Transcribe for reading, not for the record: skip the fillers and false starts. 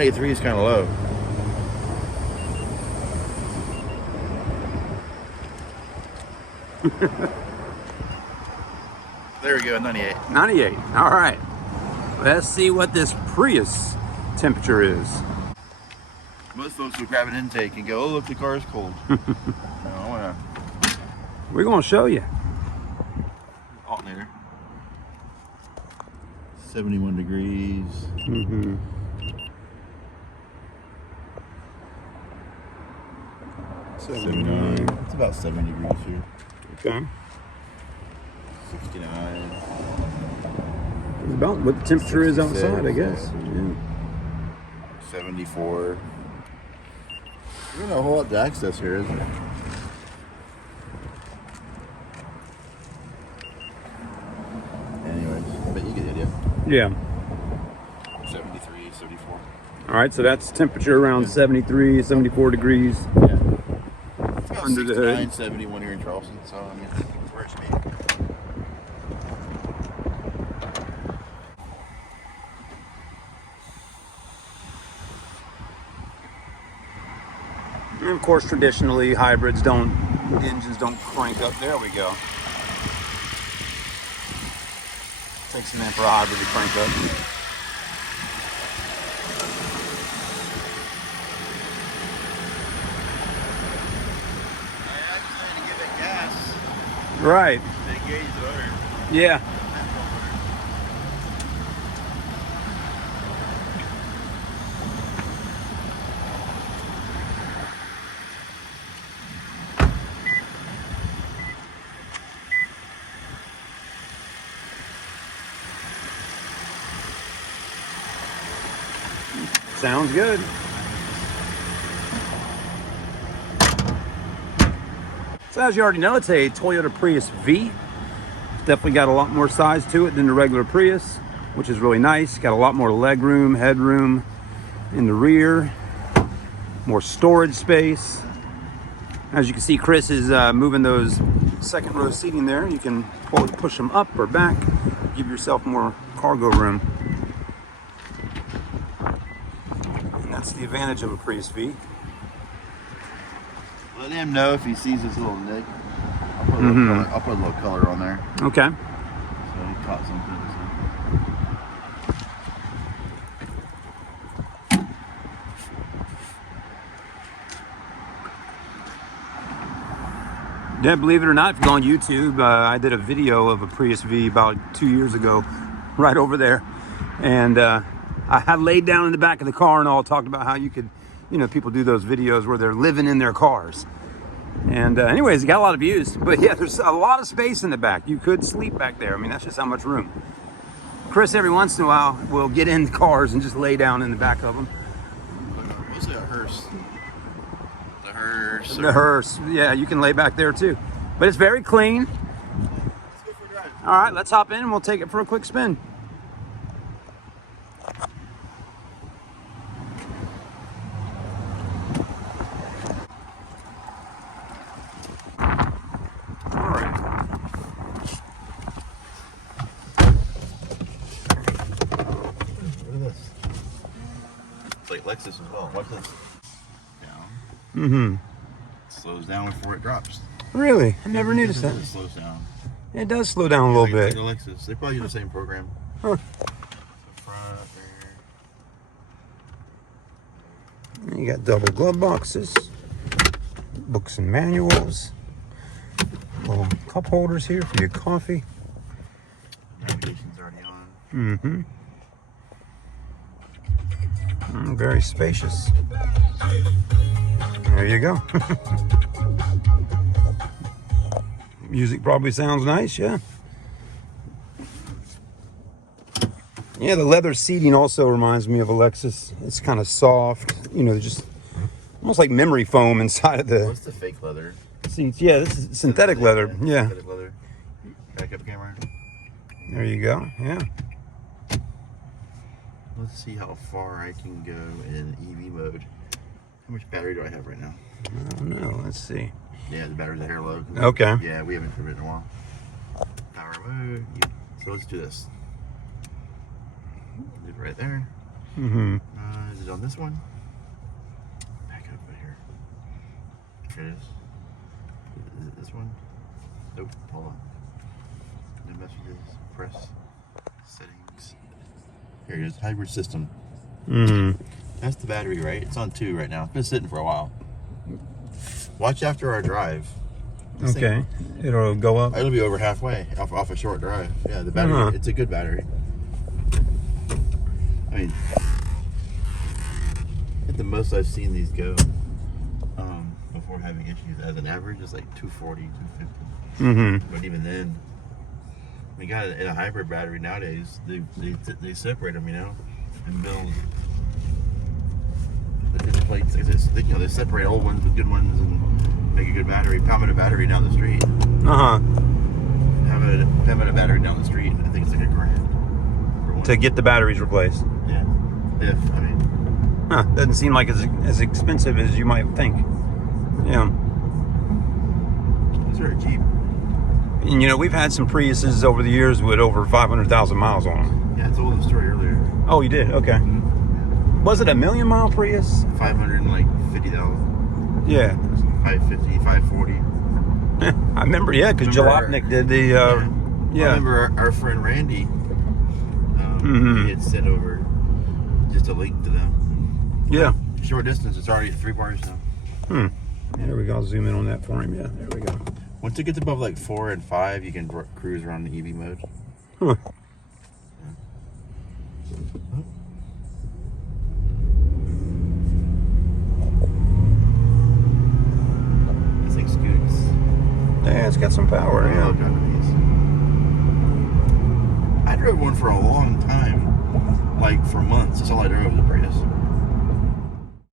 93 is kind of low. There we go, 98. 98. All right. Let's see what this Prius temperature is. Most folks will grab an intake and go, oh, look, the car's cold. No, I want to. We're going to show you. Alternator. 71 degrees. Mm-hmm. 79. It's about 70 degrees here. Okay. 69. It's about what the temperature is outside, I guess. Yeah. 74. There's not a whole lot to access here, is there? Anyways, but you get the idea. Yeah. 73, 74. All right, so that's temperature around 73, 74 degrees. Yeah. Under the hood. 69, 71 here in Charleston, so I mean, it's where it should be. And of course, traditionally, hybrids engines don't crank up. There we go. Takes a minute for a hybrid to crank up. I actually had to give it gas. Right. They gauge the motor. Yeah. Sounds good. So as you already know, it's a Toyota Prius V. It's definitely got a lot more size to it than the regular Prius, which is really nice. Got a lot more leg room, headroom in the rear, more storage space. As you can see, Chris is moving those second row seating there. You can push them up or back, give yourself more cargo room. That's the advantage of a Prius V. Let him know if he sees this little nick. I'll put a little color on there. Okay. So he caught something. Yeah, believe it or not, if you go on YouTube, I did a video of a Prius V about 2 years ago, right over there. And I had laid down in the back of the car and all talked about how you could, people do those videos where they're living in their cars. And anyways, it got a lot of views. But yeah, there's a lot of space in the back. You could sleep back there. I mean, that's just how much room. Chris, every once in a while, will get in cars and just lay down in the back of them. Mostly a hearse. The hearse. The hearse. Yeah, you can lay back there too. But it's very clean. Let's go for a drive. All right, let's hop in and we'll take it for a quick spin. Like Lexus as well. Watch this. Down. Mm-hmm. It slows down before it drops. Really? I never noticed that. It slows down. It does slow down a little bit. Like the Lexus. They probably use the same program. Huh. Front, rear. You got double glove boxes, books and manuals, little cup holders here for your coffee. Navigation's already on. Mm-hmm. Very spacious. There you go. Music probably sounds nice, yeah. Yeah, the leather seating also reminds me of a Lexus. It's kind of soft, just almost like memory foam inside of the What's the fake leather? seats. Yeah, this is synthetic leather. Yeah. Synthetic leather. Backup camera. There you go. Yeah. Let's see how far I can go in EV mode. How much battery do I have right now? I don't know. Let's see. Yeah, the battery's a hair low. Okay. Yeah, we haven't driven in a while. Power mode. Yeah. So let's do this. Leave it right there. Mm-hmm. Is it on this one? Back up right here. Here it is. Is it this one? Nope. Hold on. New messages. Press. Settings. Here it is. Hybrid system. Mm-hmm. That's the battery, right? It's on 2 right now. It's been sitting for a while. Watch after our drive. This Okay. It'll go up. It'll be over halfway off a short drive. Yeah, the battery. It's a good battery. I mean, at the most I've seen these go before having issues as an average is like 240, 250. Mm-hmm. But even then, we got in a hybrid battery nowadays. They separate them, and build the different plates. They separate old ones with good ones and make a good battery. Pounding a battery down the street. Having a battery down the street, I think it's like $1,000 for one. To get the batteries replaced. Yeah. Doesn't seem like it's as expensive as you might think. Yeah. It's very cheap. And we've had some Priuses over the years with over 500,000 miles on them. Yeah, I told the story earlier. Oh, you did? Okay. Was it a 1,000,000-mile Prius? 550,000. Yeah. 550, 540. I remember, yeah, because Jalopnik did the, yeah. I remember our friend Randy, he had sent over just a link to them. Yeah. Short distance, it's already at 3 bars now. There we go. I'll zoom in on that for him. Yeah, there we go. Once it gets above like 4 and 5, you can cruise around the EV mode. Huh. This thing scoots. Yeah, it's got some power. I love driving these. I drove one for a long time, like for months. That's all I drove was a Prius.